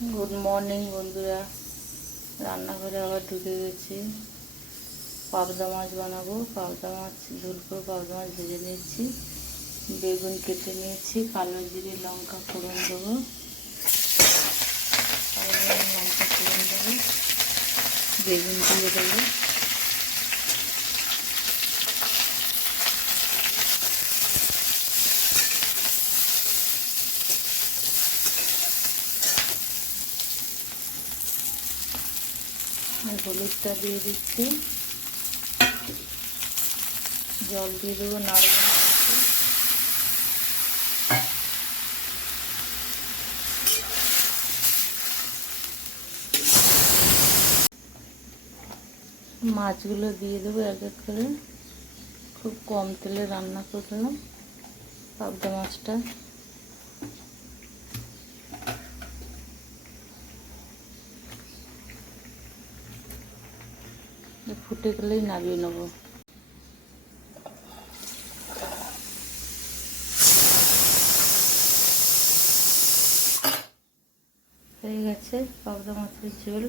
Good morning বন্ধুরা, রান্নাঘরে আবার ঢুকে গেছি। পাবদা মাছ বানাবো। পাবদা মাছ ঝোল করে পাবদা মাছ ভেজে নিচ্ছি। বেগুন কেটে নিয়েছি, কালো জিরে লঙ্কা ফোড়ন দেবো। কালো জিরে লঙ্কা ফোড়ন দেবো, বেগুন দিয়ে দেবো। আর হলুদটা দিয়ে দিচ্ছি, জল দিয়ে দেবো, নাড়বো। মাছগুলো দিয়ে দেবো এক এক করে। খুব কম তেলে রান্না করলাম পাবদা মাছটা। ফুটে গেলেই নামিয়ে নেব। হয়ে গেছে পাবদা মাছের ঝোল।